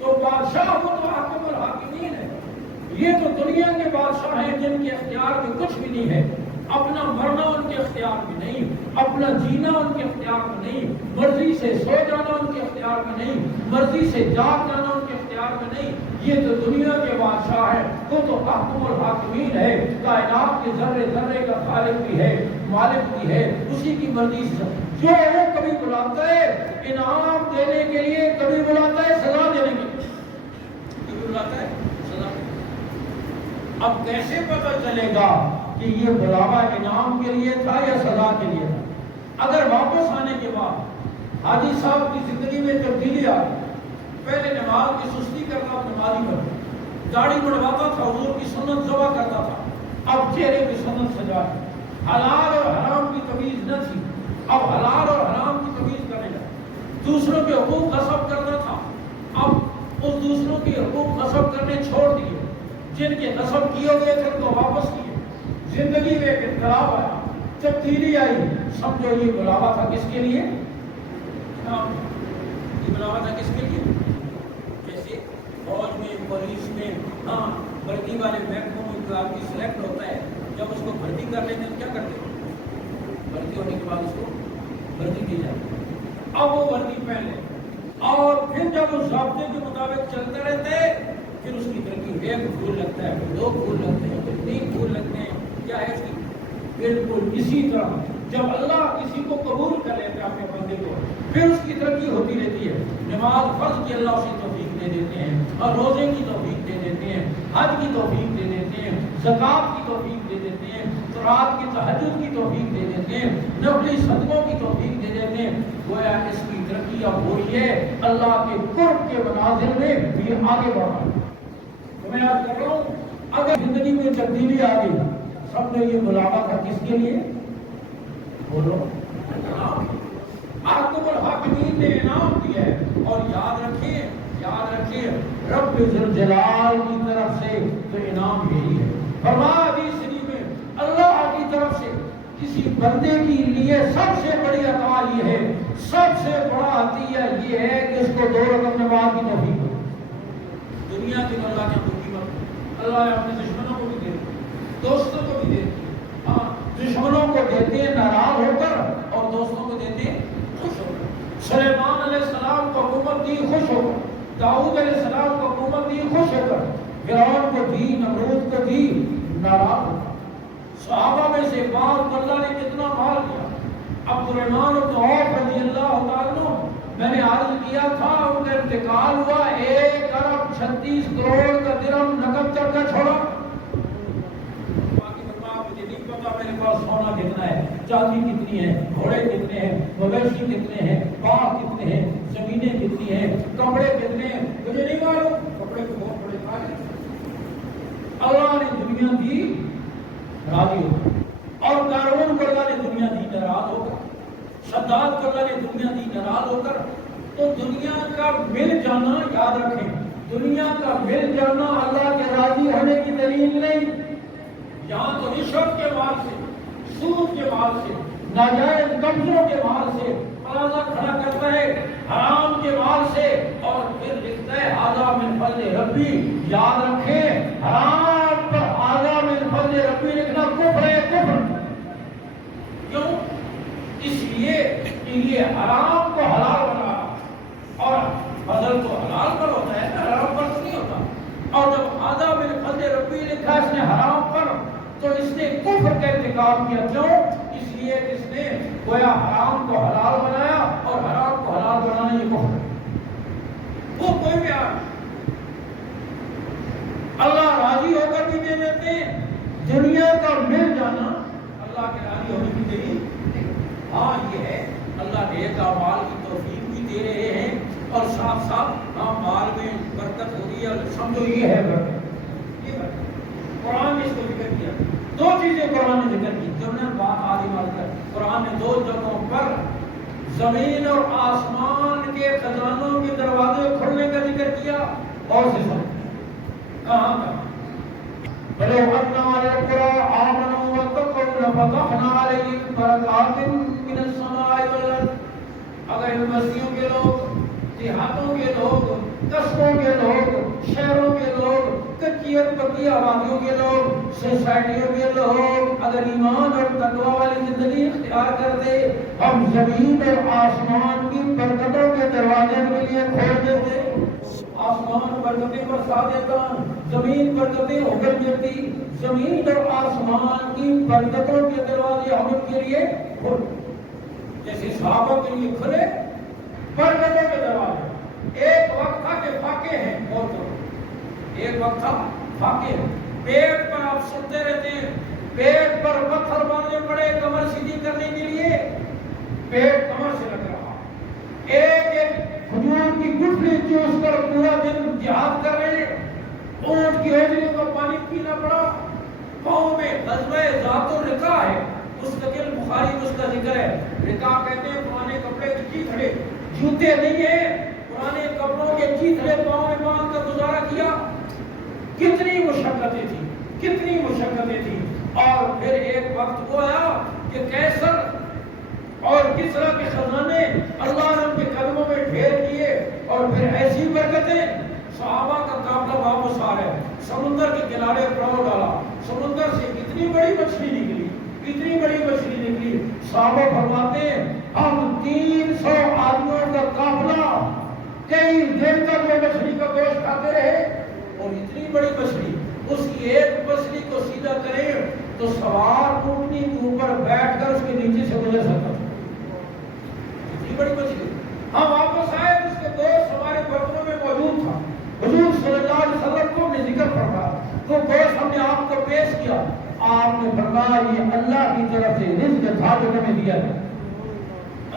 تو بادشاہ وہ تو حاکم الحاکمین ہے. یہ تو دنیا کے بادشاہ ہیں جن کے اختیار میں کچھ بھی نہیں ہے. اپنا مرنا ان کے اختیار میں نہیں, اپنا جینا ان کے اختیار میں نہیں, مرضی سے سو جانا ان کے اختیار میں نہیں, مرضی سے جاگ جانا ان کے اختیار میں نہیں. یہ تو دنیا کے بادشاہ ہیں, وہ تو حاکم الحاکمین ہے, کائنات کے ذرے ذرے کا خالق بھی ہے, مالک بھی ہے, اسی کی مرضی سے جو وہ کبھی بلاتا ہے انعام دینے کے لیے, کبھی بلاتا ہے سزا دینے کے لیے, کبھی بلاتا ہے سزا. اب کیسے پتہ چلے گا کہ یہ بلاوا انعام کے لیے تھا یا سزا کے لیے تھا؟ اگر واپس آنے کے بعد حاجی صاحب کی زندگی میں تبدیلی آ گئی, پہلے نماز کی سستی کرتا, نمازی بن, داڑھی بڑھواتا تھا, حضور کی سنت ذبح کرتا تھا, اب چہرے کی سنت سجا, حلال اور حرام کی تمیز نہ تھی, اب حلال اور حرام کی تمیز کرنے لگا. دوسروں کے حقوق غصب کرتا تھا, اب اس دوسروں کے حقوق غصب کرنے چھوڑ دیے, جن کے غصب کیے ہوئے تھے تو واپس کیے. زندگی میں ایک انقلاب آیا, تبدیلی آئی. سمجھو یہ بلاوا تھا کس کے لیے؟ یہ بلاوا تھا کس کے لیے؟ جیسے فوج میں, پولیس میں, ہاں بھرتی والے محکموں میں جو آدمی سلیکٹ ہوتا ہے, جب اس کو بھرتی کر لیتے ہیں کیا کرتے ہیں؟ بھرتی ہونے کے بعد اس کو بھرتی دی جاتی ہے. اب وہ بھرتی پہلے, اور پھر جب اس ضابطے کے مطابق چلتے رہتے ہیں, پھر اس کی ترقی ایک پھول لگتا ہے, پھر 2 پھول لگتے ہیں, پھر 3 پھول لگتے ہیں. کیا ہے اس کی؟ بالکل اسی طرح جب اللہ کسی کو قبول کر لیتا ہے اپنے بندے کو, پھر اس کی ترقی ہوتی رہتی ہے. نماز فرض کی اللہ اسے توفیق دے دیتے ہیں, اور روزے کی توفیق دے دیتے ہیں, حج کی توفیق دے دیتے ہیں, زکات کی توفیق دے دیتے ہیں, رات کی تہجد کی توفیق دے دیتے ہیں, نفلی صدقوں کی توفیق دے دیتے ہیں. گویا اس کی ترقی اب ہو رہی ہے اللہ کے قرب کے منازل میں یہ آگے بڑھ رہا ہے. تو میں یاد کر رہا ہوں, اگر زندگی میں تبدیلی آ گئی, سب نے یہ بلاوا تھا کس کے لیے؟ بولو, حاکم الحاکمین نے انعام دیا ہے. اور یاد رکھیے رب ذوالجلال کی طرف سے تو انعام یہی ہے. فرمایا حدیث شریف میں, اللہ کی طرف سے کسی بندے کے لیے سب سے بڑی عطا یہ ہے, سب سے بڑا عطیہ یہ ہے کہ اس کو 2 رکعت نماز کی توفیق ہو. دنیا کی اللہ کی قیمت اللہ نے اپنے دشمنوں کو بھی دے دی, دوستوں کو بھی دے دی. ہاں, دشمنوں کو دیتے ہیں ناراض ہو کر, اور دوستوں کو دیتے ہیں خوش ہو کر. سلیمان علیہ السلام کو حکومت دی خوش ہو کر, داؤد علیہ السلام کو حکومت دی خوش ہو کر, فرعون کو دی, نمرود کو دی ناراض ہو کر. صحابہ میں سے بعض اللہ نے کتنا مال دیا. عبد الرحمن بن عوف رضی اللہ تعالیٰ عنہ, میں نے عرض کیا تھا ان کا انتقال ہوا, 1 ارب 36 کروڑ کا درہم نقد کر کے چھوڑا. باقی مجھے نہیں پتا میرے پاس سونا کتنا ہے, چاندی کتنی ہے, گھوڑے کتنے ہیں, مویشی کتنے ہیں, باغ کتنے ہیں, زمینیں کتنی ہیں, کپڑے کتنے ہیں, مجھے نہیں معلوم. کپڑے تو بہت بڑے تھے. اللہ نے دنیا دی راضی ہو کر, اور قارون کو اللہ نے دنیا دی ناراض ہو کر, شداد کو اللہ نے دنیا دی ناراض ہو کر. تو دنیا کا مل جانا, یاد رکھیں, دنیا کا مل جانا اللہ کے راضی ہونے کی دلیل نہیں. یہاں تو رشوت کے مال سے, سود کے مال سے, ناجائز قبضوں کے مال سے پلازہ کھڑا کرتا ہے, حرام کے مال سے, اور پھر لکھتا ہے ھذا من فضل ربی. یاد رکھیں, حرام پر ھذا من فضل ربی لکھنا کفر ہے, کفر. کیوں؟ اس لیے کہ یہ حرام کو حلال بنا, اور فضل تو حلال پر ہوتا ہے, حرام پر نہیں ہوتا. اور جب ھذا من فضل ربی لکھا اس نے حرام پر, تو اس نے کفر کا ارتکاب کیا. کیوں؟ اس لیے اس نے گویا حرام کو حلال بنایا, اور حرام کو حلال بنانا یہ کفر ہے. وہ کوئی بھی اللہ راضی ہو کر بھی دے دیتے ہیں. دنیا کا مل جانا اللہ کے راضی ہونے کی دلیل. ہاں یہ ہے اللہ نے ایک اعمال کی توفیق بھی دے رہے ہیں, اور ساتھ ساتھ ہاں مال میں برکت ہو رہی ہے. سمجھو یہ ہے برکت, یہ برکت. قرآن نے اس کو ذکر کیا. 2 چیزیں قرآن نے ذکر کی. جب نے بات آدھی بات کر, قرآن نے 2 جگہوں پر زمین اور آسمان کے خزانوں کے دروازے کھلنے کا ذکر کیا. اور سے سمجھ کہاں کا بلو اپنا القرى آمنوا واتقوا لفتحنا علیہم برکات من السماء والارض. اگر بستیوں کے لوگ, دیہاتوں کے لوگ قصبوں کے لوگ، شہروں کے لوگ، کچی اور پکی آبادیوں کے لوگ، سوسائٹیوں کے لوگ اگر ایمان اور تقوی والی زندگی اختیار کرتے، ہم زمین اور آسمان کی برکتوں کے دروازے کے لیے کھول دیتے۔ آسمان برکتیں برسا دیتا، زمین برکتیں اگل دیتی، زمین اور آسمان کی برکتوں کے دروازے ہم ان کے لیے کھول، جیسے صحابہ کے لیے کھلے برکتوں کے دروازے۔ ایک وقت تھا کہ فاقے ہیں، ایک وقت تھا فاقے ہیں، پیٹ پر آپ سنتے رہتے ہیں، پیٹ پر پتھر باندھنے پڑے کمر سیدھی کرنے کے لیے، پیٹ کمر سے لگ رہا، ایک ایک کھجور کی گٹھلی چوس کر پورا دن جہاد کر رہے ہیں، اونٹ کی ہڈیوں کا پانی پینا پڑا، پاؤں میں غزوہ ذات الرقاع ہے، مستقل بخاری میں اس کا ذکر ہے۔ رقاع کہتے ہیں پرانے کپڑے کے چیتھڑے، جوتے نہیں ہیں، پرانے کپڑوں کے چیتھڑے پاؤں میں باندھ کر گزارا کیا۔ کتنی مشقتیں تھیں، کتنی مشقتیں تھیں، اور پھر ایک وقت وہ آیا کہ قیصر اور کسریٰ کے خزانے اللہ نے ان کے قدموں میں ڈھیر کیے، اور پھر ایسی برکتیں، صحابہ کا قافلہ واپس آ رہا ہے، سمندر کے کنارے پڑاؤ ڈالا، سمندر سے کتنی بڑی مچھلی نکلی، کتنی بڑی مچھلی نکلی، صحابہ فرماتے ہیں ہم 300 آدمیوں کا قافلہ کئی دن تک وہ مچھلی کا گوشت کھاتے رہے، اور اتنی بڑی مچھلی، اس کی ایک مچھلی کو سیدھا کریں تو سوار اونٹنی کے اوپر بیٹھ کر اس کے نیچے سے گزر سکتا تھا، اتنی بڑی مچھلی۔ ہم واپس آئے، اس کے گوشت ہمارے برتنوں میں موجود تھا، حضور صلی اللہ علیہ وسلم کو ہم نے ذکر پڑھا، تو گوشت ہم نے آپ کو پیش کیا، آپ نے فرمایا یہ اللہ کی طرف سے رزق تھا جو ہمیں دیا گیا،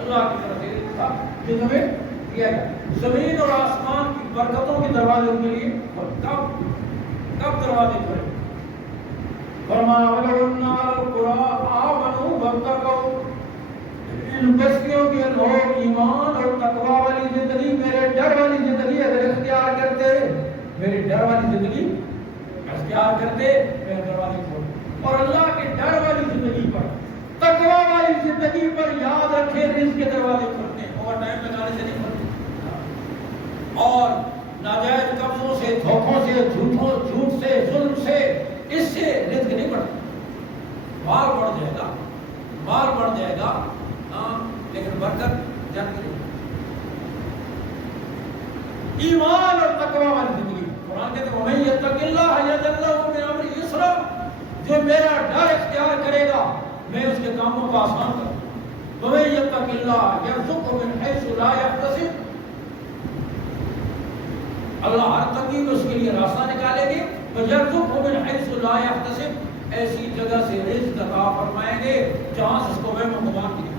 اللہ کی طرف سے رزق تھا جو ہمیں دیا گیا۔ زمین اور آسمان کی برکتوں کے دروازے کے لیے کب دروازے کھلے؟ فرمایا وَلَوْ أَنَّ الْقُرَىٰ آمَنُوا وَاتَّقَوْا، ان بستیوں کے لوگ ایمان اور تقوی والی زندگی، میرے ڈر والی زندگی اگر اختیار کرتے، میری ڈر والی زندگی اختیار کرتے، میرے دروازے کھول، اور اللہ کے ڈر والی زندگی پر، تقوی والی زندگی پر یاد رکھے رزق کے دروازے کھلتے ہیں، اوور ٹائم لگانے سے نہیں کھلتے، اور ناجائز قبضوں سے، دھوکوں سے، جھوٹ سے، ظلم سے، اس سے رزق نہیں بڑھتا، مال بڑھ جائے گا، مال بڑھ جائے گا، لیکن برکت جاتی نہیں۔ ایمان اور تقوی والی زندگی، قرآن کہتے ہیں وَمَن يَتَّقِ اللَّهَ يَجْعَل لَّهُ مِنْ أَمْرِهِ يُسْرًا، جو میرا ڈر اختیار کرے گا میں اس کے کاموں کو آسان کروں گا۔ وَمَن يَتَّقِ اللَّهَ يَرْزُقْهُ مِنْ حَيْثُ لَا يَحْتَسِبُ، اللہ ہر تنگی میں اس کے لیے راستہ نکالے گے، وَيَرْزُقْهُ مِنْ حَيْثُ لَا يَحْتَسِبُ، ایسی جگہ سے رزق عطا فرمائیں گے جہاں سے اس کو وہم و گمان نہیں۔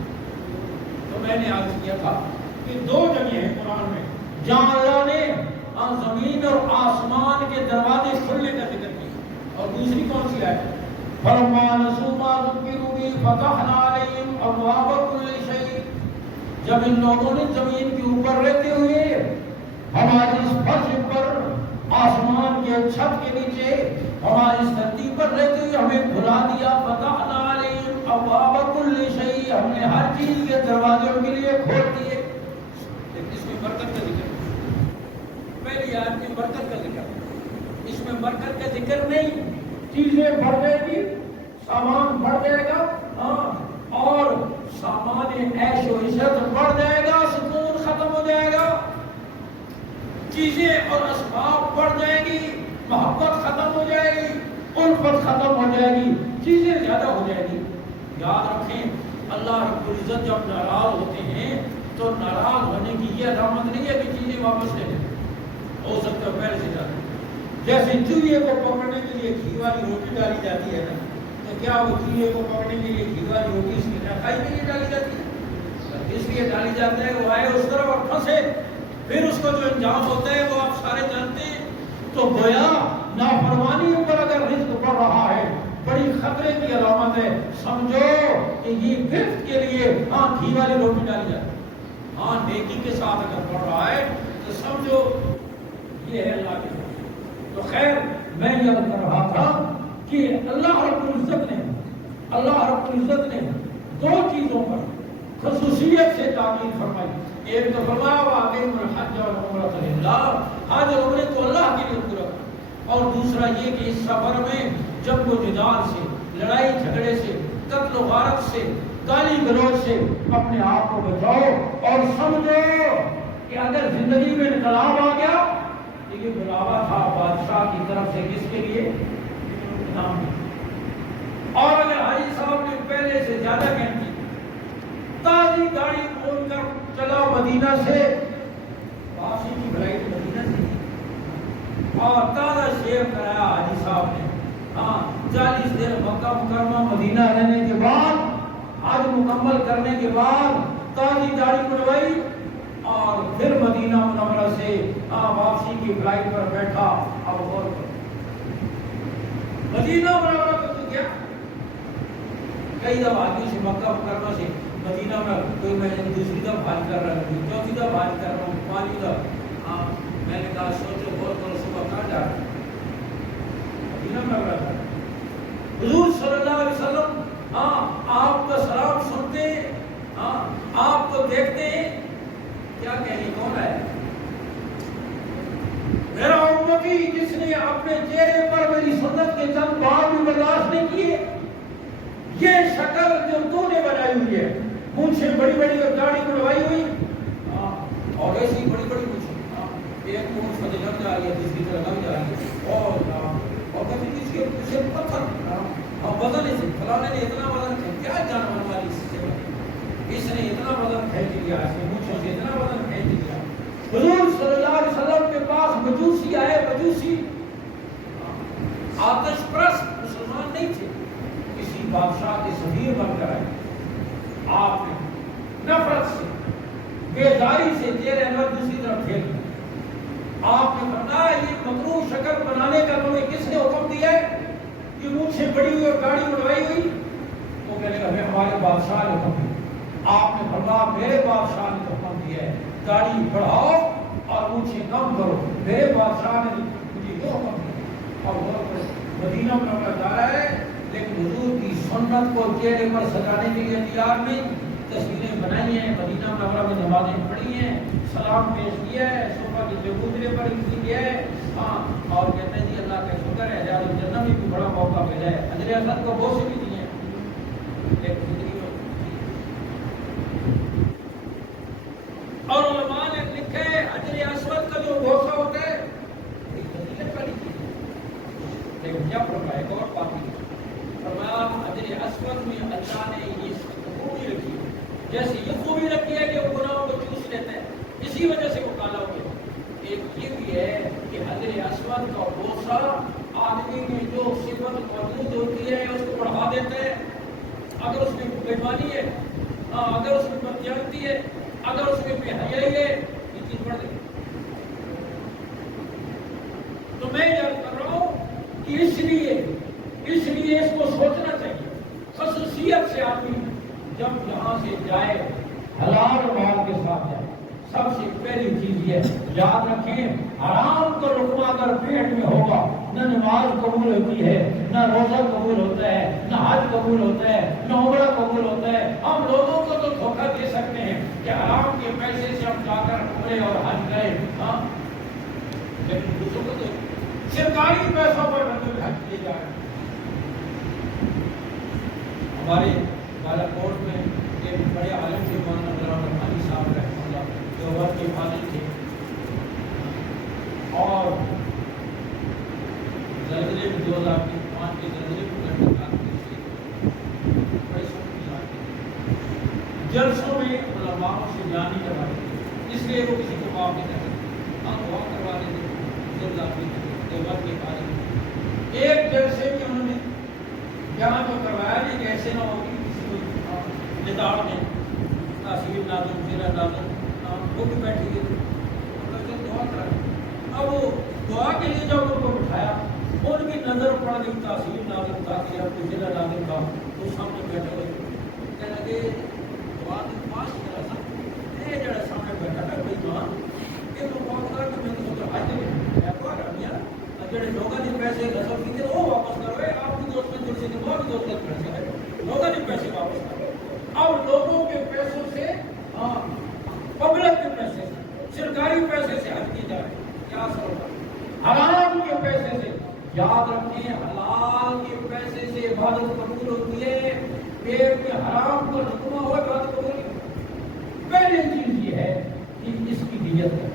تو میں نے عرض کیا تھا کہ دو جگہیں ہیں قرآن میں جہاں اللہ نے زمین اور آسمان کے دروازے کھلنے کا ذکر کیا، اور دوسری کون سی ہے؟ فَلَمَّا نَسُوا مَا ذُكِّرُوا بِهِ فَتَحْنَا عَلَيْهِمْ أَبْوَابَ كُلِّ شَيْءٍ، جب ان لوگوں نے زمین کے اوپر رہتے ہوئے ہماری اس فرش پر، آسمان کے چھت کے نیچے، ہماری اس دھرتی پر رہتے ہوئے ہمیں بھلا دیا، فَتَحْنَا عَلَيْهِمْ أَبْوَابَ كُلِّ شَيْءٍ، ہم نے ہر چیز کے دروازے ان کے لیے کھول دیے۔ لیکن اس میں برکت کا ذکر، پہلی آیت میں برکت کا ذکر، اس میں برکت کا ذکر نہیں، چیزیں بڑھ جائے گی، سامان بڑھ جائے گا، اور سامان عیش و عشرت بڑھ جائے گا، سکون ختم ہو جائے گا، چیزیں اور اسباب بڑھ جائیں گی، محبت ختم ہو جائے گی، الفت ختم ہو جائے گی، چیزیں زیادہ ہو جائے گی۔ یاد رکھیں اللہ رب العزت جب ناراض ہوتے ہیں تو ناراض ہونے کی یہ علامت نہیں ہے کہ چیزیں واپس لے لیں، ہو سکتا ہے پہلے سے زیادہ، جیسے چوہے کو پکڑنے کے لیے گھی والی روٹی ڈالی جاتی ہے نا، تو کیا وہ چوہے کو پکڑنے کے لیے گھی والی روٹی اس کی رکھائی کے لیے ڈالی جاتی ہے؟ اس لیے ڈالی جاتا ہے وہ آئے اس طرف اور پھنسے، پھر اس کو جو انجام ہوتا ہے وہ آپ سارے جانتے ہیں۔ تو گویا نافرمانی پر اگر رزق بڑھ رہا ہے بڑی خطرے کی علامت ہے، سمجھو کہ یہ گفٹ کے لیے گھی والی روٹی ڈالی جاتی ہے، نیکی کے ساتھ اگر بڑھ رہا ہے تو سمجھو یہ ہے اللہ کی طرف۔ تو خیر میں یہ کر رہا تھا کہ اللہ رب العزت نے دو چیزوں پر خصوصیت سے تاکید فرمائی، ایک تو فرمایا وَأَقِیمُوا الْحَجَّ وَالْعُمْرَةَ لِلَّهِ، حج اور عمرے تو اللہ کے لیے پورا کرو۔ اور دوسرا یہ کہ اس سفر میں جنگ و جدال سے، لڑائی جھگڑے سے، قتل و غارت سے، گالی گلوچ سے اپنے آپ کو بچاؤ، اور سمجھو کہ اگر زندگی میں انقلاب آ گیا تو یہ بلاوا تھا بادشاہ کی طرف سے، کس کے لیے؟ نام۔ اور اگر حاجی صاحب نے پہلے سے زیادہ کہہ دی، تازی گاڑی کھول کر چلاؤ مدینہ سے، واپسی کی فلائٹ مدینہ سے تھی، اور تازہ شیو کرایا حاجی صاحب نے، 40 دن مکہ مکرمہ مدینہ رہنے کے بعد، حج مکمل کرنے کے بعد تازی داڑھی بنوائی، اور پھر مدینہ منورہ سے واپسی کی فلائٹ پر بیٹھا۔ اب غور کرو، مدینہ منورہ پر تو کیا کئی دفعہ آدمی سے مکہ مکرمہ سے مدینہ میں کوئی، میں دوسری دفعہ حج کر رہا ہوں، چوتھی دفعہ حج کر رہا ہوں، 5ویں دفعہ، میں نے کہا سوچو غور کرو، صبح کہاں جا رہا ہے؟ مدینہ منورہ جا رہا ہے۔ حضور صلی اللہ علیہ وسلم آپ کا سلام سنتے ہیں، آپ کو دیکھتے ہیں، کیا کہنے کون ہے؟ میرا امتی جس نے اپنے چہرے پر میری سنت کے چند بار بھی برداشت نہیں کیے، یہ شکل جو تو نے بنائی ہوئی ہے، مونچھیں بڑی بڑی اور داڑھی بڑھوائی ہوئی، اور ایسی بڑی بڑی مونچھیں، ایک مونچھ مجھے لگ جا رہی ہے، دوسری طرح لگ جا رہی ہے، اور کبھی اس کے پیچھے پتھر، اور وزن اسے فلانے نے اتنا وزن کھینچ، کیا جانور والی اس نے اتنا وزن کھینچ لیا، اس نے مونچھوں سے اتنا وزن کھینچ لیا۔ حضور صلی اللہ علیہ وسلم کے پاس مجوسی آئے، مجوسی آتش پرست مسلمان نہیں تھے، کسی بادشاہ کے سفیر بن کر آئے، آپ نے نفرت سے، بیزاری سے چہرے انور دوسری طرف پھیر دیا۔ آپ نے فرمایا یہ مکروہ شکل بنانے کا تمہیں کس نے حکم دیا ہے؟ کہ مونچھیں بڑی ہوئی اور داڑھی بڑھوائی ہوئی؟ وہ کہنے لگا ہمیں ہمارے بادشاہ نے حکم دیا۔ آپ نے فرمایا میرے بادشاہ نے حکم دیا ہے داڑھی بڑھاؤ اور مونچھیں کم کرو، میرے بادشاہ نے مجھے یہ حکم دیا۔ اور وہ مدینہ منورہ جا رہا ہے، لیکن حضور کی سنت کو چہرے پر سجانے کے لیے تیار نہیں، تصویریں بنائی ہیں، مدینہ منورہ میں نمازیں پڑھی ہیں، سلام پیش کیا ہے، صبح کے چبوترے پر کیا ہے، اور کہتے ہیں جی اللہ کا شکر ہے ریاض الجنہ میں بھی بڑا موقع ملا ہے، حجر اسود کو بہت سے بھی دیے ہیں، لیکن زندگی میں۔ اور علماء نے لکھے حجر اسود کا جو بوسہ ہوتا ہے ایک فضیلت والی چیز ہے، لیکن کیا فرمایا ایک اور بات ہے، فرمایا حجر اسود میں اللہ نے یہ خوبی رکھی ہے، جیسے یہ خوبی رکھی ہے کہ وہ گناہوں کو چوس لیتا ہے، اسی وجہ سے وہ کالا ہو گیا۔ ایک یہ بھی ہے کہ حجر اسود کا بوسہ آدمی میں جو صفت موجود ہوتی ہے اس کو بڑھا دیتا ہے، اگر اس میں بےمانی ہے، اگر اس میں بدجانتی ہے، اگر اس میں بے حیائی ہے، یہ چیز بڑھ گئی۔ تو میں یہ کر رہا ہوں کہ اس لیے اس کو سوچنا چاہیے، خصوصیت سے آدمی جب یہاں سے جائے حلال مال کے ساتھ جائے۔ سب سے پہلی چیز یہ یاد رکھیں، حرام کا لقمہ اگر پیٹ میں ہوگا نہ نماز قبول ہوتی ہے، نہ روزہ قبول ہوتا ہے، نہ حج قبول ہوتا ہے، نہ عمرہ قبول ہوتا ہے۔ ہم لوگوں کو تو دھوکہ دے سکتے ہیں کہ حرام کے پیسے سے ہم جا کر عمرے اور حج گئے، لیکن دوسروں کو تو سرکاری پیسوں پر حج کیے جا رہے ہیں۔ ہمارے بالا کوٹ میں ایک بڑے عالم تھے مولانا عبدالرحمن رحمانی صاحب رحمہ اللہ، جو وقت کے فاضل تھے، اور زلزلے میں 2005 کے زلزلے کو جلسوں میں علماء سے جانی کروا دیتے، اس لیے وہ کسی کو معاف نہیں کرتے، ہم دعا کروا دیتے دیوبند کے فاضل۔ ایک جلسے میں انہوں نے یہاں جو کروایا نہیں کہ ایسے نہ ہوگی کسی کو نتاڑ میں تاثیر نازم تیرا نازم وہ بھی بیٹھی گئی، دعا کرا۔ اب وہ دعا کے لیے جب ان کو بٹھایا، ان کی نظر پڑ گئی تاثیر نازم تھا کہ اب کسی کا نازم تھا، وہ سامنے بیٹھے ہوئے کہنے لگے دعا کے پاس میرا سا یہ جڑا سامنے بیٹھا ہے کوئی مان یہ تو بہت کرا کہ میں تو سوچا حج میں دعا کر دیا جڑے لوگوں نے پیسے نظر کیے وہ واپس کرو، آپ کی دوست میں جڑ سے وہ بھی دوست میں پیسے لوگوں نے پیسے واپس کرو۔ اب لوگوں کے پیسوں سے پبلک سرکاری پیسے سے حج کی جائے، کیا سوچا؟ حرام کے پیسے سے، یاد رکھیں حلال کے پیسے سے عبادت قبول ہوتی ہے، پیٹ میں حرام کا لقمہ ہو عبادت قبول نہیں ہوتی۔ پہلی چیز یہ ہے کہ اس کی نیت ہے،